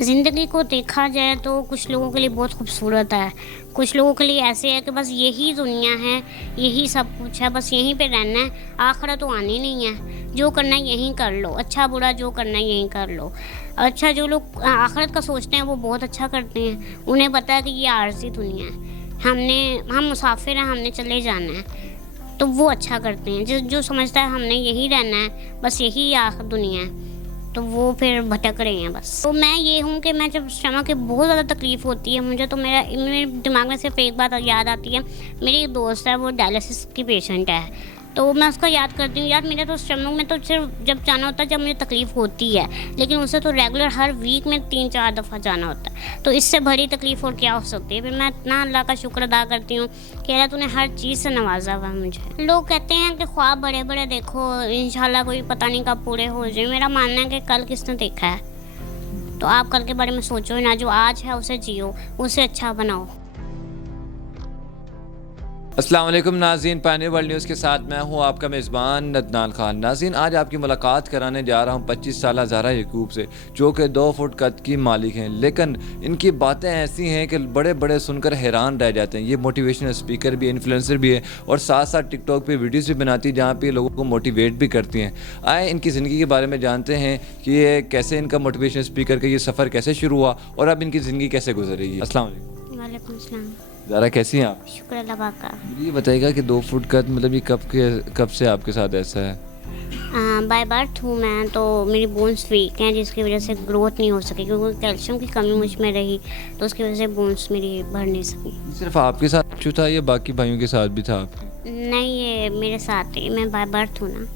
ज़िंदगी को देखा जाए तो कुछ लोगों के लिए बहुत खूबसूरत है, कुछ लोगों के लिए ऐसे है कि बस यही दुनिया है, यही सब कुछ है, बस यहीं पे रहना है, आखिरत तो आनी नहीं है। जो करना है यहीं कर लो, अच्छा-बुरा जो करना है यहीं कर लो। अच्छा जो लोग आखिरत का सोचते हैं वो बहुत अच्छा करते हैं, उन्हें पता है कि ये आर्ज़ी दुनिया है, हम मुसाफिर हैं, हमने चले जाना है, तो वो अच्छा करते हैं। जो समझता है हमने यहीं रहना है, बस यही आखिर दुनिया है, तो वो फिर भटक रहे हैं बस। तो मैं ये हूँ कि मैं जब स्टमक की बहुत ज़्यादा तकलीफ़ होती है मुझे, तो मेरे दिमाग में सिर्फ़ एक बात याद आती है। मेरी एक दोस्त है, वो डायलिसिस की पेशेंट है, तो मैं उसका याद करती हूँ, यार मेरे तो स्टमक में तो सिर्फ़ जब जाना होता है जब मुझे तकलीफ़ होती है, लेकिन उसे तो रेगुलर हर वीक में 3-4 दफ़ा जाना होता है। तो इससे बड़ी तकलीफ़ और क्या हो सकती है? फिर मैं इतना अल्लाह का शुक्र अदा करती हूँ कि अल्लाह तूने हर चीज़ से नवाज़ा हुआ है मुझे। लोग कहते हैं कि ख्वाब बड़े-बड़े देखो, इंशाल्लाह कोई पता नहीं कब पूरे हो जाए। मेरा मानना है कि कल किसने देखा है? तो आप कल के बारे में सोचो ही ना, जो आज है उसे जियो, उसे अच्छा बनाओ। अस्सलाम वालेकुम नाज़रीन, पानी वर्ल्ड न्यूज़ के साथ मैं हूं आपका मेज़बान अदनान खान। नाज़रीन, आज आपकी मुलाकात कराने जा रहा हूं 25 साला ज़ारा याकूब से, जो कि 2 फुट कद की मालिक हैं, लेकिन इनकी बातें ऐसी हैं कि बड़े बड़े सुनकर हैरान रह जाते हैं। ये मोटिवेशनल स्पीकर भी है, इन्फ्लुएंसर भी है और साथ साथ टिकटॉक पे वीडियोज़ भी बनाती है जहाँ पे लोगों को मोटिवेट भी करती हैं। आए इनकी ज़िंदगी के बारे में जानते हैं कि ये कैसे, इनका मोटिवेशनल स्पीकर का ये सफ़र कैसे शुरू हुआ और अब इनकी ज़िंदगी कैसे गुजर रही है। अस्सलाम वालेकुम। वालेकुम सलाम। ज़ारा, कैसी हैं आप? शुक्र अल्लाह पाक का। मुझे ये बताइएगा कि 2 फुट कद मतलब ये कब से आपके साथ ऐसा है? बाय बर्थ हूँ मैं, तो मेरी बोन्स वीक हैं जिसकी वजह से ग्रोथ नहीं हो सकी, क्योंकि कैल्शियम की कमी मुझ में रही, तो उसकी वजह से बोन्स मेरी बढ़ नहीं सकी। सिर्फ आपके साथ इशू था या बाकी भाइयों के साथ भी था आपके? नहीं, ये मेरे साथ ही, मैं बाय बर्थ हूँ ना,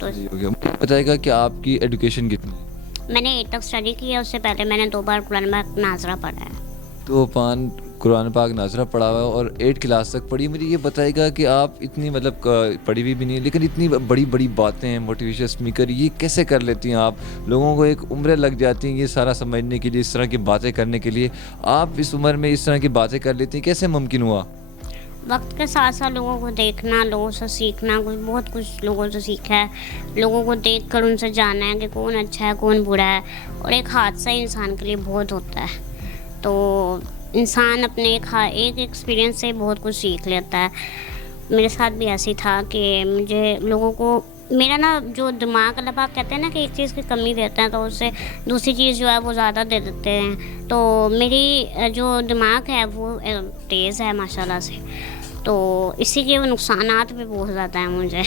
तो जी, हो गया। मुझे बताइएगा कि आपकी एजुकेशन कितनी है? मैंने 8 तक स्टडी की है, उससे पहले मैंने 2 बार कुरान पाक नाज़रा पढ़ा है। तो कुरान पाक नाज़रा पढ़ा हुआ है और 8 क्लास तक पढ़ी। मुझे ये बताइएगा कि आप इतनी मतलब पढ़ी भी नहीं है, लेकिन इतनी बड़ी बड़ी बातें हैं, मोटिवेशनल स्पीकर, ये कैसे कर लेती हैं आप? लोगों को एक उम्र लग जाती है ये सारा समझने के लिए, इस तरह की बातें करने के लिए। आप इस उम्र में इस तरह की बातें कर लेती हैं, कैसे मुमकिन हुआ? वक्त के साथ साथ लोगों को देखना, लोगों से सीखना, बहुत कुछ लोगों से सीखा है, लोगों को देख कर उनसे जानना है कि कौन अच्छा है कौन बुरा है, और एक हादसा ही इंसान के लिए बहुत होता है, तो इंसान अपने एक एक्सपीरियंस से बहुत कुछ सीख लेता है। मेरे साथ भी ऐसे ही था कि मुझे लोगों को, मेरा ना जो दिमाग, अल्लाह पाक कहते हैं ना कि एक चीज़ की कमी देते हैं तो उससे दूसरी चीज़ जो है वो ज़्यादा दे देते हैं, तो मेरी जो दिमाग है वो तेज़ है माशाल्लाह से, तो इसी के नुकसानात भी बहुत ज़्यादा हैं मुझे।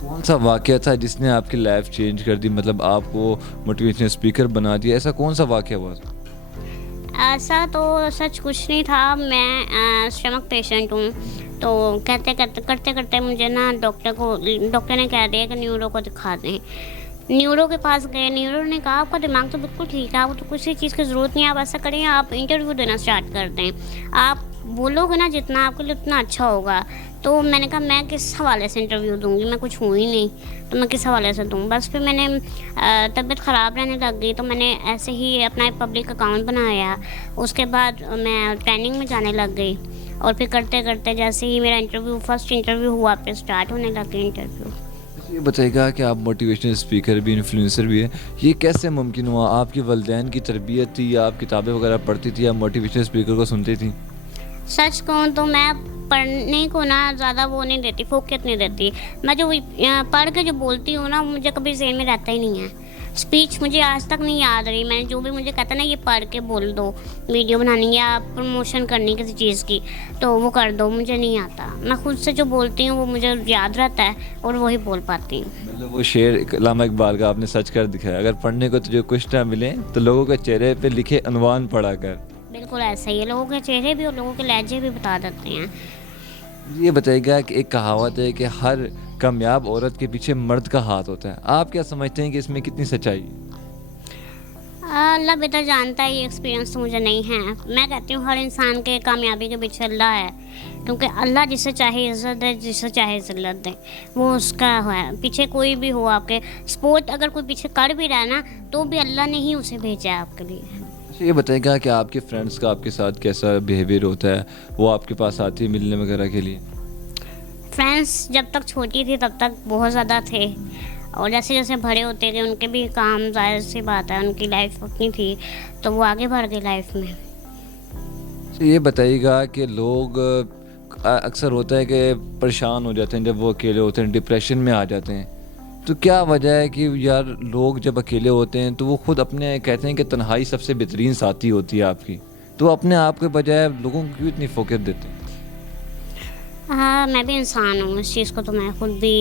कौन सा वाक़या था जिसने आपकी लाइफ चेंज कर दी, मतलब आपको मोटिवेशनल स्पीकर बना दिया? ऐसा कौन सा वाक़या हुआ था? ऐसा तो सच कुछ नहीं था। मैं स्टमक पेशेंट हूँ, तो करते करते मुझे ना डॉक्टर ने कह दिया कि न्यूरो को दिखा दें। न्यूरो के पास गए, न्यूरो ने कहा आपका दिमाग तो बिल्कुल ठीक है, आपको तो किसी चीज़ की ज़रूरत नहीं है, आप ऐसा करें, आप इंटरव्यू देना स्टार्ट कर दें, आप बोलोगे ना जितना आपके लिए उतना अच्छा होगा। तो मैंने कहा मैं किस हवाले से इंटरव्यू दूँगी, मैं कुछ हूँ ही नहीं, तो मैं किस हवाले से दूँ। बस फिर मैंने तबीयत ख़राब रहने लग गई, तो मैंने ऐसे ही अपना एक पब्लिक अकाउंट बनाया, उसके बाद मैं ट्रेनिंग में जाने लग गई, और फिर करते करते जैसे ही मेरा फर्स्ट इंटरव्यू हुआ, फिर स्टार्ट होने लग गए इंटरव्यू। ये बताइएगा कि आप मोटिवेशनल स्पीकर भी, इन्फ्लुएंसर भी हैं, ये कैसे मुमकिन हुआ? आपके वालिदैन की तरबियत थी या आप किताबें वगैरह पढ़ती थी या मोटिवेशनल स्पीकर को सुनती थी? सच कहूँ तो मैं पढ़ने को ना ज़्यादा वो नहीं देती, फोकस नहीं देती। मैं जो पढ़ के जो बोलती हूँ ना, मुझे कभी ज़हन में रहता ही नहीं है। स्पीच मुझे आज तक नहीं याद रही। मैंने जो भी मुझे कहता ना ये पढ़ के बोल दो, वीडियो बनानी या प्रमोशन करनी किसी चीज़ की, तो वो कर दो, मुझे नहीं आता। मैं खुद से जो बोलती हूँ वो मुझे याद रहता है और वही बोल पाती हूँ। मतलब वो शेर अल्लामा इकबाल का आपने सच कर दिखाया, अगर पढ़ने को तुझे कुछ ना मिले तो लोगों के चेहरे पे लिखे अनवान पढ़ा कर। बिल्कुल ऐसा ही है, लोगों के चेहरे भी और लोगों के लहजे भी बता देते हैं। ये बताइएगा कि एक कहावत है कि हर कामयाब औरत के पीछे मर्द का हाथ होता है, आप क्या समझते हैं कि इसमें कितनी सच्चाई है? अल्लाह बेहतर जानता है, ये एक्सपीरियंस तो मुझे नहीं है। मैं कहती हूँ हर इंसान के कामयाबी के पीछे अल्लाह है, क्योंकि अल्लाह जिसे चाहे इज़्ज़त दे, जिसे चाहे ज़िल्लत दे, वो उसका है। पीछे कोई भी हो आपके, सपोर्ट अगर कोई पीछे कर भी रहा है ना, तो भी अल्लाह ने ही उसे भेजा है आपके लिए। अच्छा, ये बताइएगा कि आपके फ्रेंड्स का आपके साथ कैसा बिहेवियर होता है? वो आपके पास आती है मिलने वगैरह के लिए? फ्रेंड्स जब तक छोटी थी तब तक बहुत ज़्यादा थे, और जैसे जैसे बड़े होते गए उनके भी काम, ज़ाहिर सी बात है, उनकी लाइफ अपनी थी तो वो आगे बढ़ गए लाइफ में। तो ये बताइएगा कि लोग अक्सर होता है कि परेशान हो जाते हैं जब वो अकेले होते हैं, डिप्रेशन में आ जाते हैं। तो क्या वजह है कि यार लोग जब अकेले होते हैं तो वो खुद अपने कहते हैं कि तन्हाई सबसे बेहतरीन साथी होती है आपकी, तो अपने आप के बजाय लोगों को क्यों इतनी फोकस देते हैं? हाँ, मैं भी इंसान हूँ, इस चीज़ को तो मैं खुद भी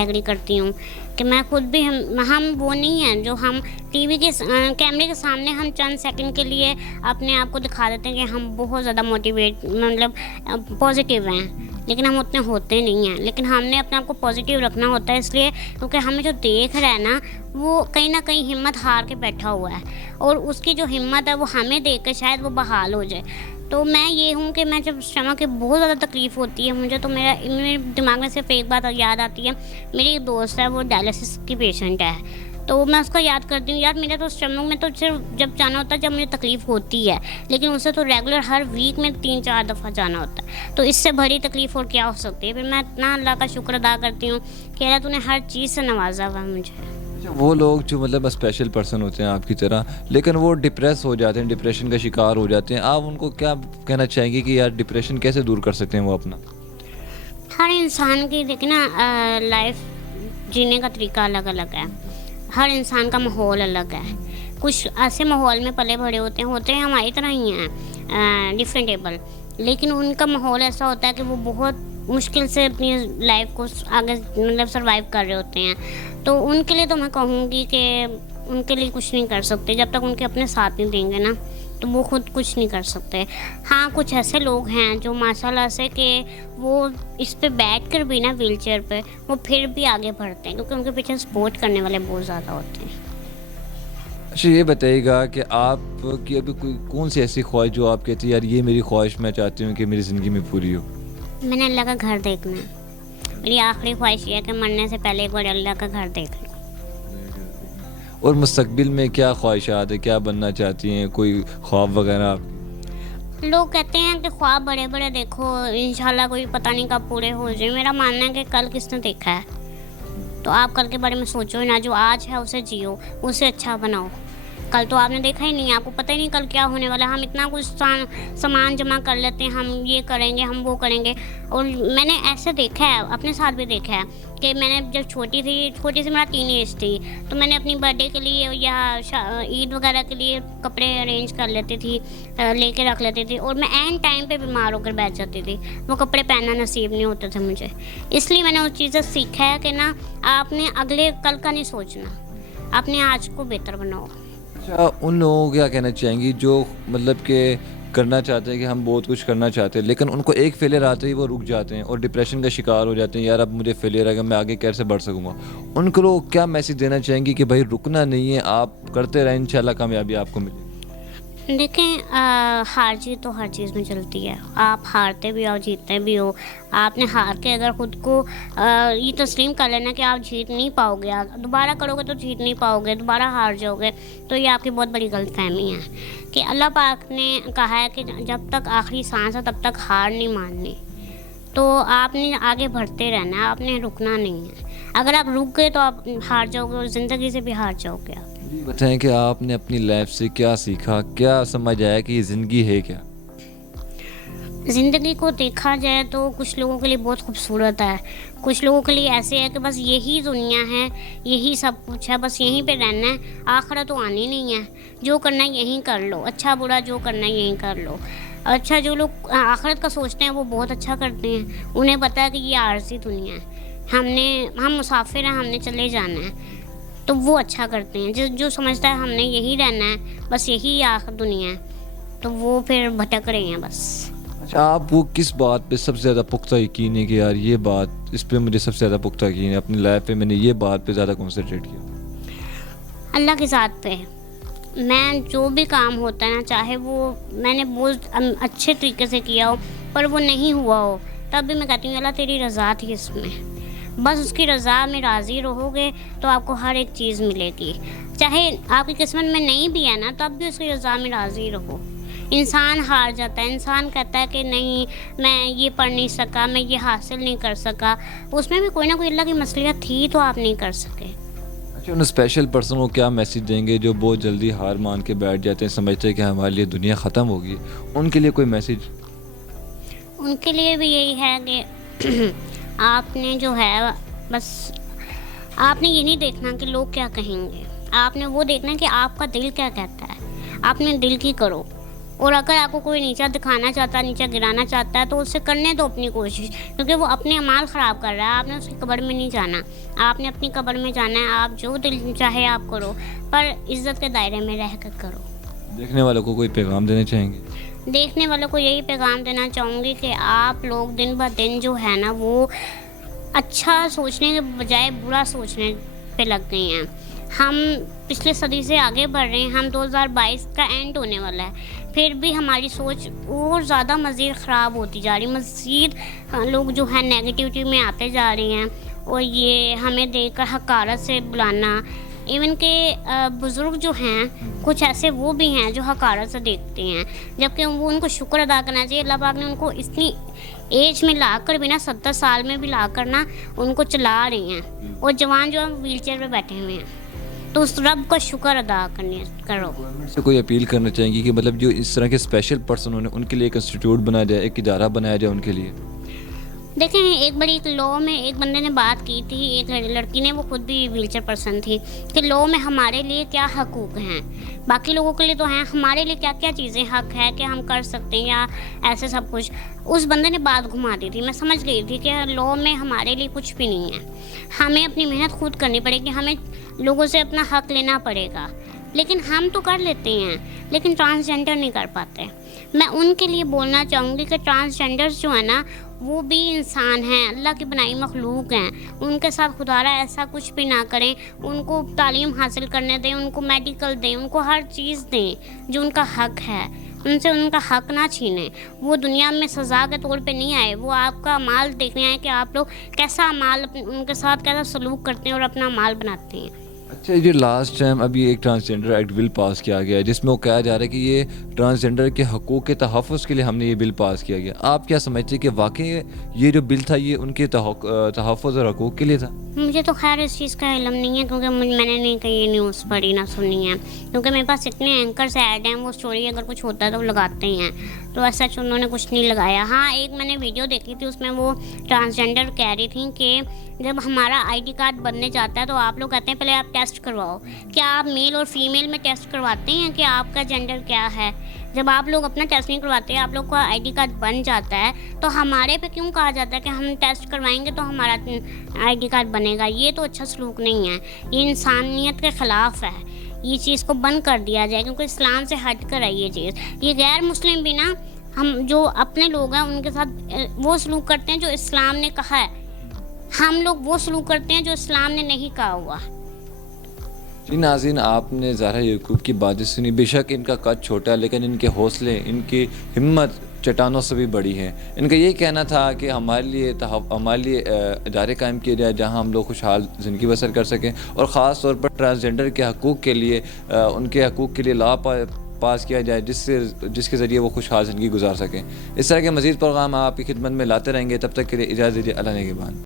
एग्री करती हूँ कि मैं खुद भी हम वो नहीं हैं जो हम टीवी के कैमरे के सामने हम चंद सेकंड के लिए अपने आप को दिखा देते हैं कि हम बहुत ज़्यादा मोटिवेट मतलब पॉजिटिव हैं, लेकिन हम उतने होते नहीं हैं। लेकिन हमने अपने आप को पॉजिटिव रखना होता है, इसलिए क्योंकि हमें जो देख रहा है ना वो कहीं ना कहीं हिम्मत हार के बैठा हुआ है और उसकी जो हिम्मत है वो हमें देख के शायद वो बहाल हो जाए। तो मैं ये हूँ कि मैं जब स्टमक की बहुत ज़्यादा तकलीफ़ होती है मुझे, तो मेरे दिमाग में सिर्फ एक बात याद आती है। मेरी एक दोस्त है, वो डायलिसिस की पेशेंट है, तो मैं उसको याद करती हूँ, यार मेरा तो स्टमक में तो सिर्फ जब जाना होता है जब मुझे तकलीफ़ होती है, लेकिन उसे तो रेगुलर हर वीक में 3-4 दफ़ा जाना होता है। तो इससे बड़ी तकलीफ़ और क्या हो सकती है। फिर मैं इतना अल्लाह का शुक्र अदा करती हूँ कि अल्लाह तूने हर चीज़ से नवाजा हुआ है मुझे। अच्छा, वो लोग जो मतलब स्पेशल पर्सन होते हैं आपकी तरह, लेकिन वो डिप्रेस हो जाते हैं, डिप्रेशन का शिकार हो जाते हैं, आप उनको क्या कहना चाहेंगे कि यार डिप्रेशन कैसे दूर कर सकते हैं वो अपना? हर इंसान की देखिए ना लाइफ जीने का तरीका अलग अलग है, हर इंसान का माहौल अलग है। कुछ ऐसे माहौल में पले बड़े होते हैं हमारी तरह ही हैं डिफरेंटेबल, लेकिन उनका माहौल ऐसा होता है कि वो बहुत मुश्किल से अपनी लाइफ को आगे मतलब सर्वाइव कर रहे होते हैं। तो उनके लिए तो मैं कहूँगी कि उनके लिए कुछ नहीं कर सकते जब तक उनके अपने साथ नहीं देंगे ना, तो वो खुद कुछ नहीं कर सकते। हाँ, कुछ ऐसे लोग हैं जो माशाल्लाह से कि वो इस पे बैठ कर भी ना व्हीलचेयर पे वो फिर भी आगे बढ़ते हैं, क्योंकि उनके पीछे सपोर्ट करने वाले बहुत ज़्यादा होते हैं। अच्छा, ये बताइएगा कि आपकी अभी कोई कौन सी ऐसी ख्वाहिश जो आप कहती हैं यार ये मेरी ख्वाहिश मैं चाहती हूँ कि मेरी ज़िंदगी में पूरी हो? मैंने अल्लाह का घर देखना है। मेरी आखिरी ख्वाहिश ये है कि मरने से पहले एक बार अल्लाह का घर देख लूँ। और मुस्तकबिल में क्या ख्वाहिशात है, क्या बनना चाहती हैं, कोई ख्वाब वगैरह आपके? लोग कहते हैं कि ख्वाब बड़े बड़े देखो, इंशाल्लाह कोई पता नहीं कब पूरे हो जाए। मेरा मानना है कि कल किसने देखा है, तो आप कल के बारे में सोचो ही ना। जो आज है उसे जियो, उसे अच्छा बनाओ। कल तो आपने देखा ही नहीं, आपको पता ही नहीं कल क्या होने वाला है। हम इतना कुछ सामान जमा कर लेते हैं, हम ये करेंगे, हम वो करेंगे। और मैंने ऐसे देखा है, अपने साथ भी देखा है कि मैंने जब छोटी सी मेरा टीनेज थी, तो मैंने अपनी बर्थडे के लिए या ईद वगैरह के लिए कपड़े अरेंज कर लेती थी, लेके रख लेती थी, और मैं एंड टाइम पे बीमार होकर बैठ जाती थी। वो कपड़े पहनना नसीब नहीं होते थे मुझे। इसलिए मैंने उस चीज़ से सीखा है कि ना, आपने अगले कल का नहीं सोचना, अपने आज को बेहतर बनाओ। अच्छा, उन लोगों को क्या कहना चाहेंगी जो मतलब कि करना चाहते हैं कि हम बहुत कुछ करना चाहते हैं, लेकिन उनको एक फेलियर आते ही वो रुक जाते हैं और डिप्रेशन का शिकार हो जाते हैं, यार अब मुझे फेलियर आएगा, मैं आगे कैसे बढ़ सकूंगा? उनको लोग क्या मैसेज देना चाहेंगी कि भाई रुकना नहीं है, आप करते रहें, इंशाल्लाह कामयाबी आपको मिलेगी? देखें, हार जीत तो हर चीज़ में चलती है। आप हारते भी हो, जीतते भी हो। आपने हार के अगर ख़ुद को ये तस्लीम कर लेना कि आप जीत नहीं पाओगे, आप दोबारा करोगे तो जीत नहीं पाओगे, दोबारा हार जाओगे, तो ये आपकी बहुत बड़ी गलतफहमी है। कि अल्लाह पाक ने कहा है कि जब तक आखिरी सांस है तब तक हार नहीं माननी। तो आपने आगे बढ़ते रहना है, आपने रुकना नहीं है। अगर आप रुक गए तो आप हार जाओगे और ज़िंदगी से भी हार जाओगे आप। जी बताएं कि आपने अपनी लाइफ से क्या सीखा, क्या समझ आया कि ये ज़िंदगी है क्या? ज़िंदगी को देखा जाए तो कुछ लोगों के लिए बहुत खूबसूरत है, कुछ लोगों के लिए ऐसे है कि बस यही दुनिया है, यही सब कुछ है, बस यहीं पे रहना है, आखिरत तो आनी नहीं है। जो करना है यहीं कर लो, अच्छा बुरा जो करना है यहीं कर लो। अच्छा, जो लोग आखिरत का सोचते हैं वो बहुत अच्छा करते हैं, उन्हें पता है कि ये आरज़ी दुनिया है, हम मुसाफिर हैं, हमने चले जाना है, तो वो अच्छा करते हैं। जो समझता है हमने यही रहना है, बस यही आखिर दुनिया है, तो वो फिर भटक रहे हैं बस। अच्छा, आप वो किस बात पे सबसे ज़्यादा पुख्ता यकीन है कि यार ये बात, इस पे मुझे सबसे ज़्यादा पुख्ता यकीन है, अपनी लाइफ पे मैंने ये बात पे ज़्यादा कॉन्सेंट्रेट किया? अल्लाह की ज़ात पे। मैं जो भी काम होता है ना, चाहे वो मैंने बहुत अच्छे तरीके से किया हो पर वो नहीं हुआ हो, तब भी मैं कहती हूँ अल्लाह तेरी रज़ा थी इसमें। बस उसकी रज़ा में राज़ी रहोगे तो आपको हर एक चीज़ मिलेगी। चाहे आपकी किस्मत में नहीं भी है ना, तब भी उसकी रज़ा में राज़ी रहो। इंसान हार जाता है, इंसान कहता है कि नहीं मैं ये पढ़ नहीं सका, मैं ये हासिल नहीं कर सका, उसमें भी कोई ना कोई अल्लाह की मसलियत थी तो आप नहीं कर सके। अच्छा, उन स्पेशल पर्सन को क्या मैसेज देंगे जो बहुत जल्दी हार मान के बैठ जाते हैं, समझते हैं कि हमारे लिए दुनिया ख़त्म होगी, उनके लिए कोई मैसेज? उनके लिए भी यही है कि आपने जो है बस आपने ये नहीं देखना कि लोग क्या कहेंगे, आपने वो देखना कि आपका दिल क्या कहता है, आपने दिल की करो। और अगर आपको कोई नीचा दिखाना चाहता है, नीचा गिराना चाहता है, तो उससे करने दो अपनी कोशिश, क्योंकि वो अपने अमाल ख़राब कर रहा है। आपने उसकी कब्र में नहीं जाना, आपने अपनी कब्र में जाना है। आप जो दिल चाहे आप करो, पर इज़्ज़त के दायरे में रह कर करो। देखने वालों को कोई पैगाम देना चाहेंगे? देखने वालों को यही पैगाम देना चाहूँगी कि आप लोग दिन ब दिन जो है ना, वो अच्छा सोचने के बजाय बुरा सोचने पे लग गए हैं। हम पिछले सदी से आगे बढ़ रहे हैं, हम 2022 का एंड होने वाला है, फिर भी हमारी सोच और ज़्यादा मज़ीद ख़राब होती जा रही है। मज़ीद लोग जो है नेगेटिविटी में आते जा रहे हैं, और ये हमें देखकर हकारत से बुलाना। इवन के बुज़ुर्ग जो हैं, कुछ ऐसे वो भी हैं जो हकारत से देखते हैं, जबकि वो उनको शुक्र अदा करना चाहिए। अल्लाह पाक ने उनको इतनी एज में लाकर भी ना, 70 साल में भी लाकर ना उनको चला रहे हैं, और जवान जो है व्हील चेयर पर बैठे हुए हैं। तो उस रब का शुक्र अदा करो। गवर्नमेंट से कोई अपील करना चाहेंगी कि मतलब जो इस तरह के स्पेशल पर्सन होने, उनके लिए एक इंस्टीट्यूट बनाया जाए, एक इदारा बनाया जाए उनके लिए? देखें, एक बड़ी लॉ में एक बंदे ने बात की थी, एक लड़की ने, वो खुद भी व्हीलचेयर पर्सन थी, कि लॉ में हमारे लिए क्या हकूक़ हैं, बाकी लोगों के लिए तो हैं, हमारे लिए क्या क्या चीज़ें हक है कि हम कर सकते हैं, या ऐसे सब कुछ। उस बंदे ने बात घुमा दी थी। मैं समझ गई थी कि लॉ में हमारे लिए कुछ भी नहीं है, हमें अपनी मेहनत खुद करनी पड़ेगी, हमें लोगों से अपना हक लेना पड़ेगा। लेकिन हम तो कर लेते हैं, लेकिन ट्रांसजेंडर नहीं कर पाते। मैं उनके लिए बोलना चाहूँगी कि ट्रांसजेंडर्स जो है ना, वो भी इंसान हैं, अल्लाह की बनाई मखलूक हैं। उनके साथ खुदारा ऐसा कुछ भी ना करें। उनको तालीम हासिल करने दें, उनको मेडिकल दें, उनको हर चीज़ दें जो उनका हक है। उनसे उनका हक ना छीनें। वो दुनिया में सज़ा के तौर पे नहीं आए, वो आपका माल देखने आए कि आप लोग कैसा माल उनके साथ कैसा सलूक करते हैं और अपना माल बनाते हैं। अच्छा, ये लास्ट टाइम अभी एक ट्रांसजेंडर एक्ट बिल पास किया गया है, जिसमें वो कहा जा रहा है कि ये ट्रांसजेंडर के हकूक़ के तहफ़्फ़ुज़ के लिए हमने ये बिल पास किया गया। आप क्या समझते हैं कि वाकई ये जो बिल था, ये उनके तहफ़्फ़ुज़ और हकूक़ के लिए था? मुझे तो खैर इस चीज़ का इल्म नहीं है, क्योंकि मैंने नहीं कहीं न्यूज़ पढ़ी ना सुनी है, क्योंकि मेरे पास इतने एंकर्स ऐड हैं, वो स्टोरी अगर कुछ होता है तो वो लगाते ही हैं, तो ऐसा उन्होंने कुछ नहीं लगाया। हाँ, एक मैंने वीडियो देखी थी, उसमें वो ट्रांसजेंडर कह रही थी कि जब हमारा आईडी कार्ड बनने जाता है तो आप लोग कहते हैं पहले आप टेस्ट करवाओ। क्या आप मेल और फीमेल में टेस्ट करवाते हैं कि आपका जेंडर क्या है? जब आप लोग अपना टेस्ट नहीं करवाते, आप लोग का आईडी कार्ड बन जाता है, तो हमारे पे क्यों कहा जाता है कि हम टेस्ट करवाएंगे तो हमारा आईडी कार्ड बनेगा? ये तो अच्छा सलूक नहीं है, ये इंसानियत के ख़िलाफ़ है। ये चीज़ को बंद कर दिया जाए, क्योंकि इस्लाम से हट कर है ये चीज़। ये गैर मुस्लिम भी ना, हम जो अपने लोग हैं उनके साथ वो सलूक करते हैं जो इस्लाम ने कहा है, हम लोग वो सलूक करते हैं जो इस्लाम ने नहीं कहा हुआ। जी नाज़रीन, आपने ज़ाहरा याकूब की बातें सुनी। बेशक इनका कद छोटा है, लेकिन इनके हौसले, इनकी हिम्मत चट्टानों से भी बड़ी है। इनका यही कहना था कि हमारे लिए इदारे कायम किए जाए जहां हम लोग खुशहाल ज़िंदगी बसर कर सकें, और ख़ास तौर पर ट्रांसजेंडर के हकूक़ के लिए, उनके हकूक़ के लिए लॉ पास किया जाए, जिसके ज़रिए वो खुशहाल ज़िंदगी गुजार सकें। इस तरह के मज़ीद प्रोग्राम आपकी खिदमत में लाते रहेंगे। तब तक के लिए इजाज़त दीजिए। अल्लाह निगहबान।